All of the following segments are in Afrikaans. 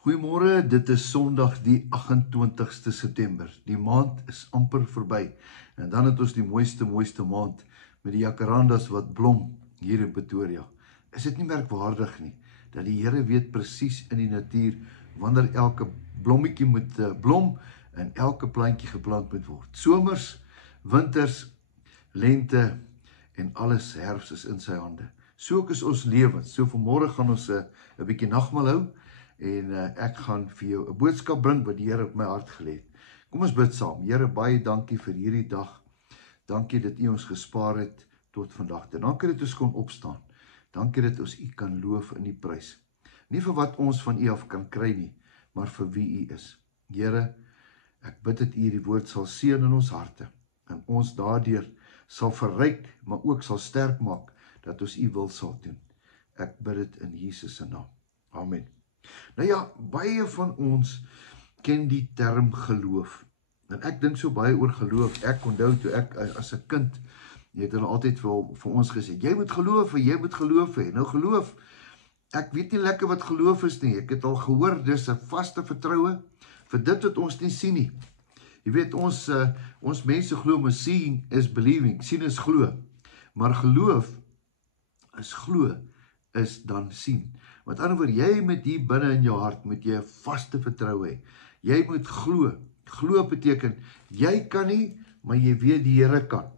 Goeiemôre, dit is Sondag die 28ste September. Die maand is amper verby. En dan het ons die mooiste maand met die jacarandas wat blom hier in Pretoria. Is dit nie merkwaardig nie, dat die Here weet presies in die natuur wanneer elke blommetjie moet blom en elke plantjie geplant moet word. Somers, winters, lente en alles herfs is in sy hande. So ook is ons lewens. So vanmôre gaan ons 'n bietjie nagmaal hou. En ek gaan vir jou 'n boodskap bring wat die Here op my hart gelê het. Kom ons bid saam. Here, baie dankie vir hierdie dag. Dankie dat U ons gespaar het tot vandag. Dankie dat ons kon opstaan. Dankie dat ons U kan loof in die prys. Nie vir wat ons van U af kan kry nie, maar vir wie U is. Here, ek bid dat U die woord sal seën in ons harte en ons daardeur sal verryk, maar ook sal sterk maak dat ons U wil sal doen. Ek bid dit in Jesus se naam. Amen. Nou ja, baie van ons ken die term geloof. En ek dink so baie oor geloof. Ek onthou toe ek as 'n kind, het hulle altyd vir ons gesê, jy moet geloof en jy moet geloof hê. Nou geloof, ek weet nie lekker wat geloof is nie. Ek het al gehoor, dis 'n vaste vertroue vir dit wat ons nie sien nie. Jy weet, ons mense glo, maar seeing is believing. Sien is glo. Maar geloof is glo, is dan sien. Met ander woord, jy moet hier binne in jou hart, moet jy 'n vaste vertroue hê. Jy moet glo. Glo beteken, jy kan nie, maar jy weet die Here kan.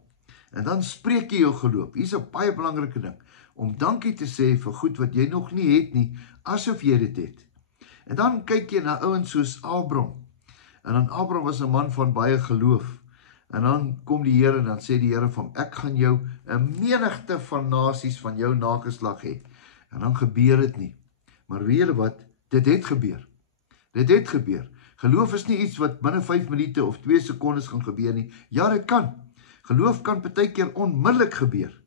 En dan spreek jy jou geloof. Hier's 'n baie belangrike ding, om dankie te sê vir goed wat jy nog nie het nie, asof jy dit het. En dan kyk jy na ouens soos Abraham. En dan Abraham was 'n man van baie geloof. En dan kom die Here en dan sê die Here van, ek gaan jou 'n menigte van nasies van jou nageslag hê. En dan gebeur dit nie. Maar weet julle wat? Dit het gebeur. Dit het gebeur. Geloof is nie iets wat binne 5 minute of 2 sekondes gaan gebeur nie. Ja, dit kan. Geloof kan partykeer onmiddellik gebeur.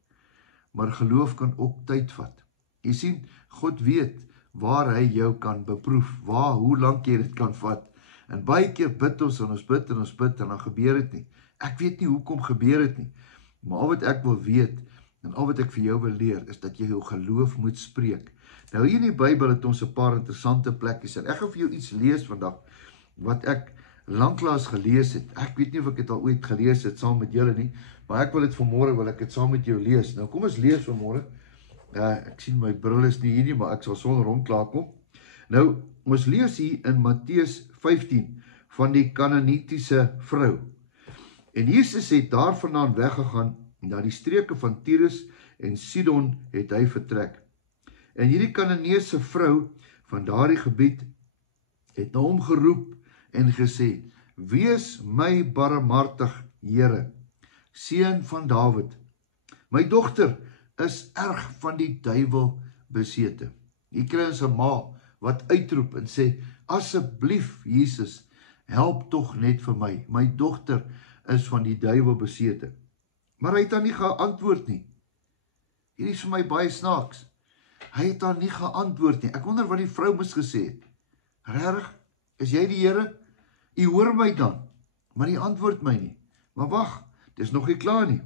Maar geloof kan ook tyd vat. Jy sien, God weet waar hy jou kan beproef. Hoe lank jy dit kan vat. En baie keer bid ons en ons bid en ons bid en dan gebeur dit nie. Ek weet nie hoekom gebeur dit nie. Maar al wat ek wil weet en al wat ek vir jou wil leer is dat jy jou geloof moet spreek. Nou hier in die Bybel het ons 'n paar interessante plekkies en ek gaan vir jou iets lees vandag wat ek lanklaas gelees het. Ek weet nie of ek dit al ooit gelees het saam met julle nie, maar ek wil dit vanmôre wil ek dit saam met jou lees. Nou kom ons lees vanmôre. Ek sien my bril is nie hier nie, maar ek sal sonder hom klaarkom. Nou, ons lees hier in Matteus 15 van die Kanaanitiese vrou. En Jesus het daarvandaan weggegaan na die streke van Tyrus en Sidon het hy vertrek. En hierdie Kanaanese vrou van daardie gebied het na hom geroep en gesê, wees my barmhartig, Here, seun van Dawid. My dogter is erg van die duiwel besete. Hier kry ons 'n ma wat uitroep en sê, asseblief Jesus, help tog net vir my. My dogter is van die duiwel besete. Maar hy het haar nie geantwoord nie. Hierdie is vir my baie snaaks. Hy het haar nie geantwoord nie. Ek wonder wat die vrou moes gesê het. Regtig? Is jy die Here? U hoor my dan, maar u antwoord my nie. Maar wag, dis nog nie klaar nie.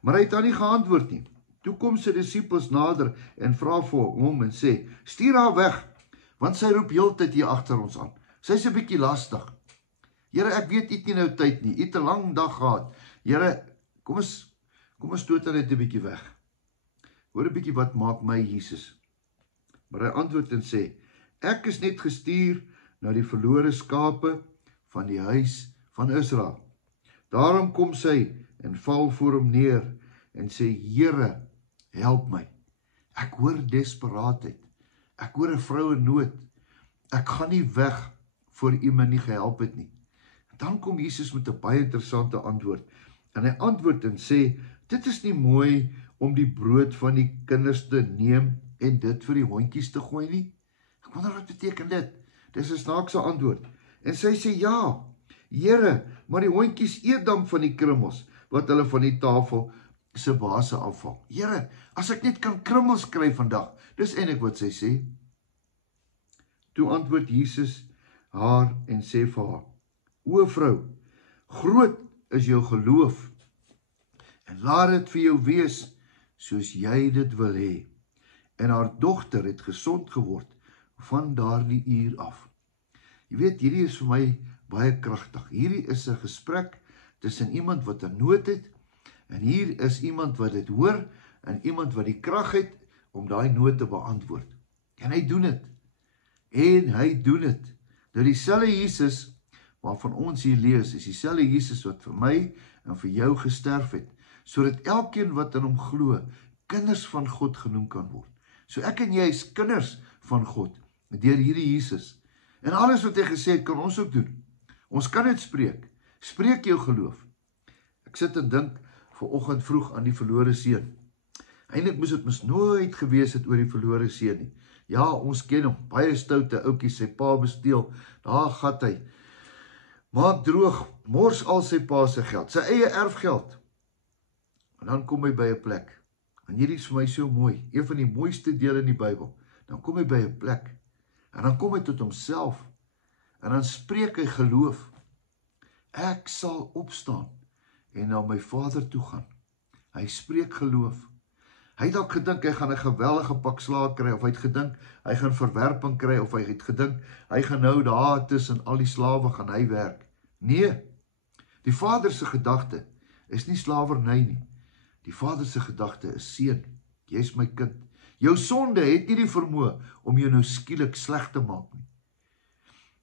Maar hy het haar nie geantwoord nie. Toe kom sy disippels nader en vra vir hom en sê, stuur haar weg, want sy roep heeltyd hier agter ons aan. Sy's 'n bietjie lastig. Here, ek weet u het nie nou tyd nie. U het 'n lang dag gehad. Here, kom ons stoot haar net 'n bietjie weg. Hoor 'n bietjie wat maak my Jesus. Maar hy antwoord en sê, ek is net gestuur na die verlore skape van die huis van Israel. Daarom kom sy en val voor hom neer en sê, Here, help my. Ek hoor desperaatheid. Ek hoor 'n vrou in nood. Ek gaan nie weg voor u my nie gehelp het nie. Dan kom Jesus met 'n baie interessante antwoord. En hy antwoord en sê, dit is nie mooi om die brood van die kinders te neem en dit vir die hondjies te gooi nie. Ek wonder wat beteken dit? Dis 'n snaakse antwoord. En sy sê, ja, Here, maar die hondjies eet dan van die krummels wat hulle van die tafel se base afval. Here, as ek net kan krummels kry vandag, dis eintlik wat sy sê. Toe antwoord Jesus haar en sê vir haar, o vrou, groot is jou geloof en laat dit vir jou wees soos jy dit wil hê. En haar dogter het gesond geword van daardie uur af. Jy weet, hierdie is vir my baie kragtig. Hierdie is 'n gesprek tussen iemand wat 'n nood het, en hier is iemand wat dit hoor, en iemand wat die krag het om daai nood te beantwoord. En hy doen dit. Nou dieselfde Jesus waarvan ons hier lees, is dieselfde Jesus wat vir my en vir jou gesterf het, sodat elkeen wat in hom glo, kinders van God genoem kan word. So ek en jy is kinders van God, deur hierdie Jesus. En alles wat hy gesê het, kan ons ook doen. Ons kan dit spreek. Spreek jou geloof. Ek sit en dink vanoggend vroeg aan die verlore seun. Eintlik moes dit mos nooit gewees het oor die verlore seun nie. Ja, ons ken hom, baie stoute ouetjie, sy pa besteel, daar gat hy. Maak droog, mors al sy pa se geld, sy eie erfgeld. En dan kom hy by 'n plek. En hierdie is vir my so mooi, een van die mooiste dele in die Bybel. Dan kom hy by 'n plek. En dan kom hy tot homself. En dan spreek hy geloof. Ek sal opstaan en na my Vader toe gaan. Hy spreek geloof. Hy het dalk gedink hy gaan 'n geweldige pak slaag kry, of hy het gedink hy gaan verwerping kry, of hy het gedink hy gaan nou daar tussen al die slawe gaan hy werk. Nee, die Vader se gedagte is nie slawerny nie. Die Vader se gedagte is seun, jy is my kind. Jou sonde het nie die vermoë om jou nou skielik sleg te maak nie.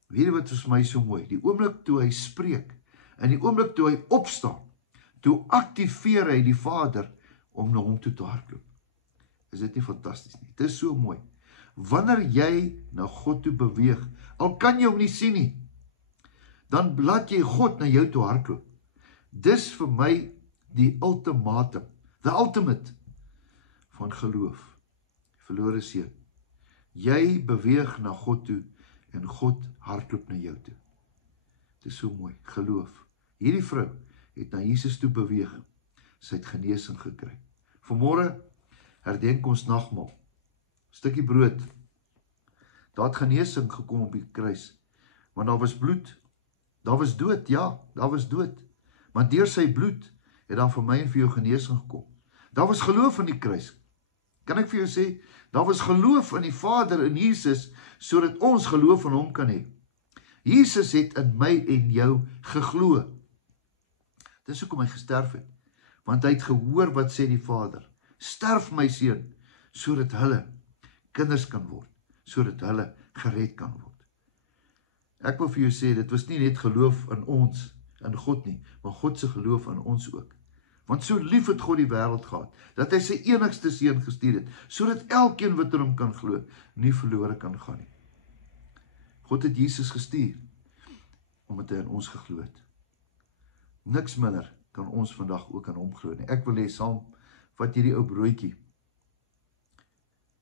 Weet jy wat vir my so mooi? Die oomblik toe hy spreek, en die oomblik toe hy opstaan, toe aktiveer hy die Vader om na hom toe te hardloop. Is dit nie fantasties nie? Dit is so mooi. Wanneer jy na God toe beweeg, al kan jy hom nie sien nie, dan laat jy God na jou toe hardloop. Dis vir my die ultimatum, the ultimate van geloof. Verlore seun. Jy beweeg na God toe en God hardloop na jou toe. Dit is so mooi, geloof. Hierdie vrou het na Jesus toe beweeg. Sy het genesing gekry. Vanmôre herdenk ons nagmaal. Stukkie brood. Daar het genesing gekom op die kruis. Want daar was bloed. Daar was dood, ja, daar was dood. Maar deur sy bloed het dan vir my en vir jou genesing gekom. Daar was geloof in die kruis. Kan ek vir jou sê, daar was geloof in die Vader in Jesus, sodat ons geloof in hom kan hê. Jesus het in my en jou geglo. Dis hoekom hy gesterf het. Want hy het gehoor wat sê die Vader. Sterf my seun, sodat hulle kinders kan word, sodat hulle gered kan word. Ek wil vir jou sê, dit was nie net geloof in ons, in God nie, maar God se geloof in ons ook. Want so lief het God die wêreld gehad, dat hy sy enigste seun gestuur het, sodat elkeen wat in hom kan glo, nie verlore kan gaan nie. God het Jesus gestuur, omdat hy in ons geglo het. Niks minder kan ons vandag ook aan hom glo nie. Ek wil hê saam, vat hierdie ou broodjie,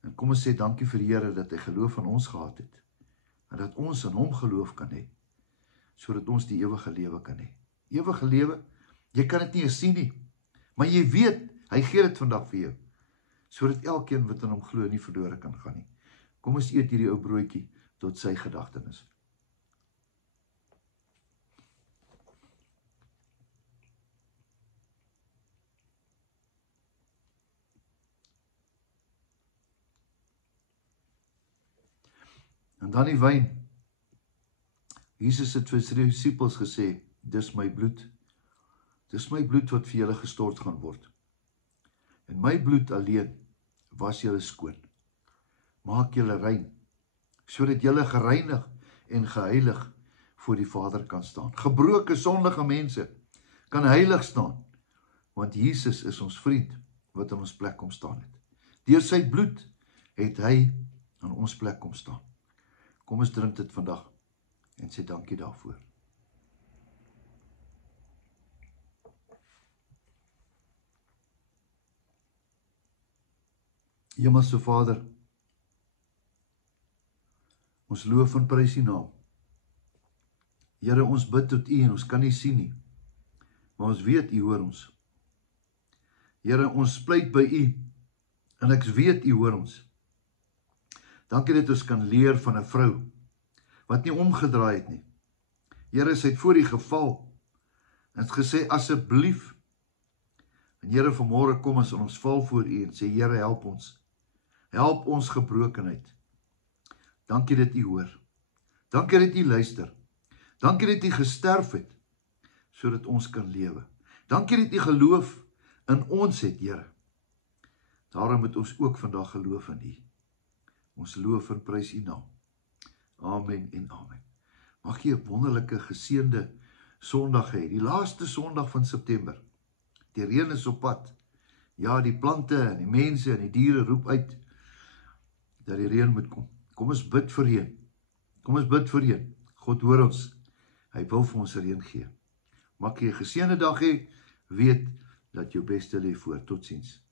en kom ons sê dankie vir die Here dat hy geloof in ons gehad het, en dat ons in hom geloof kan hê, sodat ons die ewige lewe kan hê. Ewige lewe, jy kan dit nie eens sien nie, maar jy weet, hy gee dit vandag vir jou, sodat elkeen wat in hom glo nie verlore kan gaan nie. Kom ons eet hierdie ou broodjie tot sy gedagtenis. En dan die wyn. Jesus het vir sy disippels gesê, dis my bloed. Dis my bloed wat vir julle gestort gaan word. En my bloed alleen was julle skoon. Maak julle rein, sodat julle gereinig en geheilig voor die Vader kan staan. Gebroke, sondige mense kan heilig staan, want Jesus is ons vriend wat in ons plek kom staan het. Deur sy bloed het hy in ons plek kom staan. Kom ons drink dit vandag en sê dankie daarvoor. Hemelse Vader, ons loof en prys U naam. Here, ons bid tot U en ons kan nie sien nie, maar ons weet U hoor ons. Here, ons pleit by U en ek weet U hoor ons. Dankie dat ons kan leer van 'n vrou wat nie omgedraai het nie. Here, sy het voor U geval en het gesê asseblief. En Here, vanmôre kom ons val voor U en sê Here, help ons. Help ons gebrokenheid. Dankie dat U hoor. Dankie dat U luister. Dankie dat U gesterf het, sodat ons kan lewe. Dankie dat U geloof in ons het, Here. Daarom moet ons ook vandag geloof in U. Ons loof en prys U naam. Amen en amen. Mag jy 'n wonderlike geseënde Sondag hê, die laaste Sondag van September. Die reën is op pad. Ja, die plante en die mense en die diere roep uit dat die reën moet kom. Kom ons bid vir reën. Kom ons bid vir reën. God hoor ons. Hy wil vir ons reën gee. Mag jy 'n geseënde dag hê. Weet dat jou beste lê voor. Totsiens.